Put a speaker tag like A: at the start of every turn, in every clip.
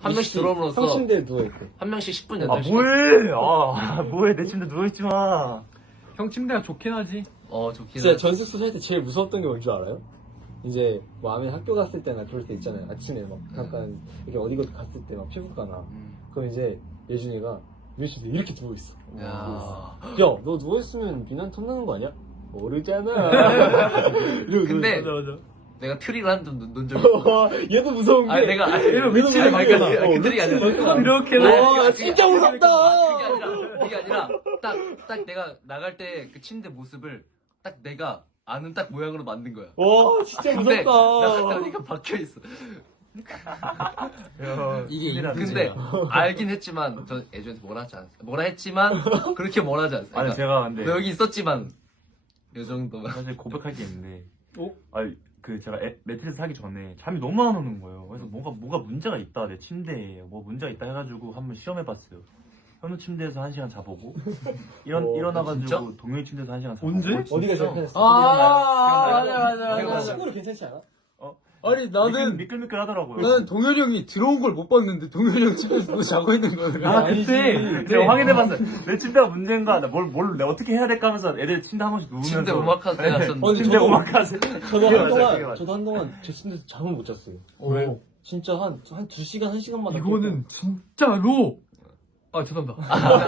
A: 한 명씩 들어옴으로써
B: 형 침대에 누워있대.
A: 한 명씩 10분,
C: 아
A: 8시간.
C: 뭐해? 뭐해? 내 침대 누워있지 마.
D: 형 침대가 좋긴 하지.
A: 좋긴
B: 진짜
A: 해.
B: 전숙소 살 때 제일 무서웠던 게 뭔 줄 알아요? 이제 뭐 아면 학교 갔을 때나 그럴 때 있잖아요. 아침에 막 잠깐 이렇게 어디 갔을 때 막 피부과나. 그럼 이제 예준이가 유해씨도 이렇게 누워있어.
A: 야.
B: 야, 너 누워있으면 비난 턴나는 거 아니야? 모르잖아.
A: 근데
D: 맞아.
A: 내가 트릭을 한 점 논 적이 있어.
B: 얘도 무서운 게.
A: 아니, 내가,
D: 얘는 위치를 발견하.
A: 그 트릭이 아니라.
D: 이렇게
B: 와, 진짜 무섭다.
A: 그게 아니라, 딱 내가 나갈 때 그 침대 모습을 딱 내가 아는 딱 모양으로 만든 거야.
B: 와, 진짜
A: 근데
B: 무섭다.
A: 나가니까 박혀있어.
B: 이게
A: 근데 알긴 했지만, 저 애주한테 뭐라 하지 않았어요. 뭐라 했지만, 그렇게 뭐라 하지 않았어요.
C: 아니
A: 그러니까
C: 제가 근데
A: 너 여기 있었지만, 요 정도만.
C: 사실 고백할 게 있는데.
D: 어?
C: 아니 그 제가 매트리스 사기 전에 잠이 너무 안 오는 거예요. 그래서 뭐가 문제가 있다 내 침대에 뭐 문제가 있다 해가지고 한번 시험해봤어요. 현우 침대에서 1시간 자보고 일어나가지고
A: 진짜?
C: 동영이 침대에서 1시간 자보고.
D: 언제?
B: 어디가 제일 편했어?
A: 맞아.
B: 친구로 괜찮지 않아?
E: 아니 나는
C: 미끌미끌 하더라고요.
E: 나는 동현이 형이 들어온 걸 못 봤는데 동현이 형 집에서 누워 자고 있는 거는
C: 아 그때 제가 확인해봤어요. 내 침대가 문제인가 뭘 내가 어떻게 해야 될까 하면서 애들 침대 한 번씩 누우면서
A: 침대 오마카세 하셨는데.
C: 침대 오마카세.
B: 저도 한동안 제 침대에서 잠을 못 잤어요.
D: 왜?
B: 진짜 한 2시간, 1시간마다.
D: 이거는 진짜로. 아 죄송합니다.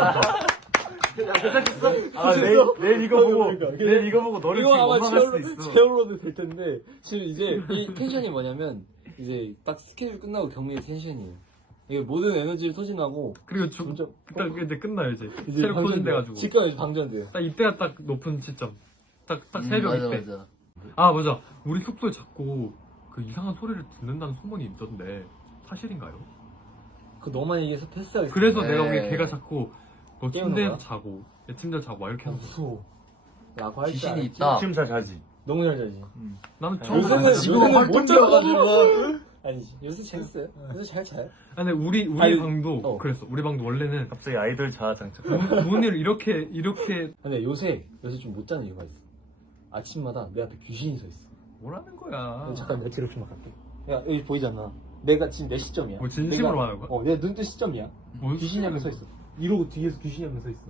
C: 내일 이거 보고 내일 이거 보고 너를 지금
B: 이거 아마
C: 원망할 수도 있어.
B: 제어로도 될 텐데 지금 이제 이 텐션이 뭐냐면 이제 딱 스케줄 끝나고 경미의 텐션이에요. 이게 모든 에너지를 소진하고
D: 그리고
B: 점점
D: 딱 이제 끝나요 이제.
B: 이제
D: 체력 소진돼가지고.
B: 집까지 이제 방전돼요.
D: 딱 이때가 딱 높은 시점. 딱 새벽
A: 맞아,
D: 이때.
A: 맞아.
D: 아 맞아. 우리 숙소에 자꾸 그 이상한 소리를 듣는다는 소문이 있던데 사실인가요?
B: 그 너만 얘기해서 패스하겠어.
D: 그래서
A: 네.
D: 내가 보기엔 걔가 자꾸 너
B: 깨우는
D: 침대에서
B: 거야?
D: 자고 내 침대에서 자고 막 이렇게 하는 거.
B: 무서워. 라고 할줄
A: 귀신이
B: 알았지?
A: 있다.
C: 지금 잘 자지.
B: 너무 잘 자지.
D: 나는 처음
B: 요새는 못 자가지고. 아니지. 요새 재밌어요. 요새 잘 자요.
D: 아니 우리
B: 아니,
D: 방도 그랬어. 우리 방도 원래는
C: 갑자기 아이돌 자아장착.
D: 문을 이렇게
B: 근데 요새 좀 못 자는 이유가 있어. 아침마다 내 앞에 귀신이 서 있어.
D: 뭐라는 거야.
B: 잠깐 내가 뒤로 좀 갈게. 야 여기 보이잖아. 내가 지금 내 시점이야.
D: 뭐 진심으로 말하는 거야?
B: 내 눈뜨 시점이야.
D: 뭔
B: 귀신이 한 명 서 있어. 이러고 뒤에서 귀신이 한 명 서 있어.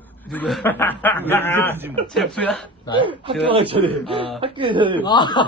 A: 제프야?
B: 나야? 학교 가기 전에. 학교에 전에.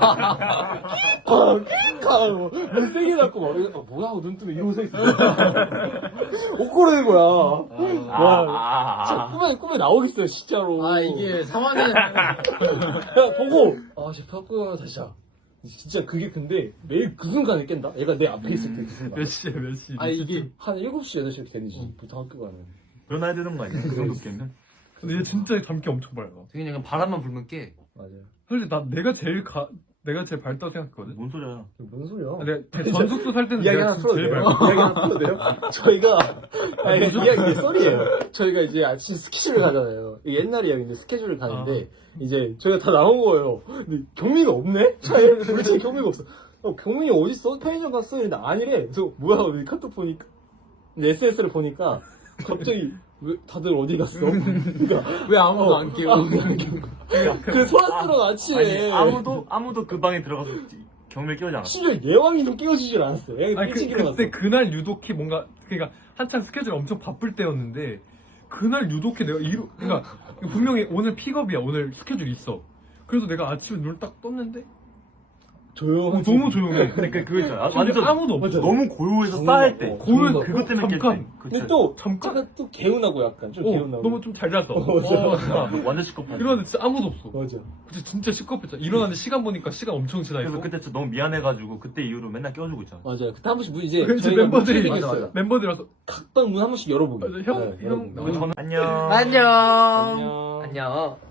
B: 눈 세게 잡고 막 뭐야 하고 눈 뜨면 이러고 서 있어. 옷고르는 거야. 와, 진짜 꿈에 나오겠어요 진짜로.
E: 아 이게 상황이
B: 보고 진짜 학교 가서 다시 자. 진짜 그게 근데 매일 그 순간에 깬다? 얘가 내 앞에 있을 때 그 순간.
D: 몇 시에 몇 시?
B: 아니 이게 한 7시 8시 이렇게 되는지 보통 학교 가면.
C: 변화해야 되는 거 아니야? 그 정도 깨면?
D: 근데 얘 진짜 잠기 엄청 밝아.
A: 되게 그냥 바람만 불면 깨.
B: 맞아요.
D: 사실 내가 제일 밝다고 생각했거든.
C: 뭔 소리야?
B: 뭔 소리야?
D: 내가 전숙소 살 때는
B: 이야기
D: 내가
B: 하나 풀어도
D: 제일
B: 돼요?
D: 밝아.
B: 이야기 하나 풀어도 돼요? 저희가 이게 썰이에요. 저희가 이제 아침 스케줄을 가잖아요. 이게 옛날 이야기인데 스케줄을 가는데 이제 저희가 다 나온 거예요. 근데 경미가 없네? 우리 집에 경미가 없어. 경민이 어딨어? 편의점 갔어? 근데 아니래. 그래서 뭐야? 우리 카톡 보니까 SNS를 보니까 갑자기 왜 다들 어디 갔어? 그러니까
E: 왜 아무도 안 깨워?
B: 그 소란스러운 아침에
C: 아니 아무도 그 방에 들어가서 경매 끼우지 않았어.
B: 심지어 예왕이도 깨워지질 않았어. 애가
D: 아니
B: 일찍
D: 그때
B: 일어났어.
D: 그날 유독히 뭔가 그러니까 한창 스케줄 엄청 바쁠 때였는데 그날 유독히 내가 그러니까 분명히 오늘 픽업이야. 오늘 스케줄 있어. 그래서 내가 아침에 눈을 딱 떴는데
B: 조용한
D: 너무 조용해.
C: 그러니까 그거 있잖아.
D: 근데
C: 완전
D: 아무도 없어.
C: 너무 고요해서 싸할 때.
D: 고요
C: 그것 때문에 깰
D: 잠깐.
C: 때.
B: 근데 또
D: 잠깐?
B: 잠깐 또 개운하고 약간 좀 개운하고.
D: 너무 좀 잘 잤어.
C: 진짜 완전 시끄럽다.
D: 일어났는데 진짜 아무도 없어.
B: 맞아.
D: 그때 진짜 시끄럽했잖아. 일어났는데 시간 보니까 시간 엄청 지나 있어.
C: 그래서 그때 진짜 너무 미안해가지고 그때 이후로 맨날 껴주고 있잖아.
B: 맞아요. 그때 한 번씩 문 이제
D: 그래서
B: 저희가
D: 멤버들이
B: 문이 생겼어요.
D: 멤버들이라서
B: 각방 문 한 번씩 열어보기.
D: 맞아, 형
B: 열어보기.
C: 안녕.
A: 안녕.
B: 안녕.
A: 안녕.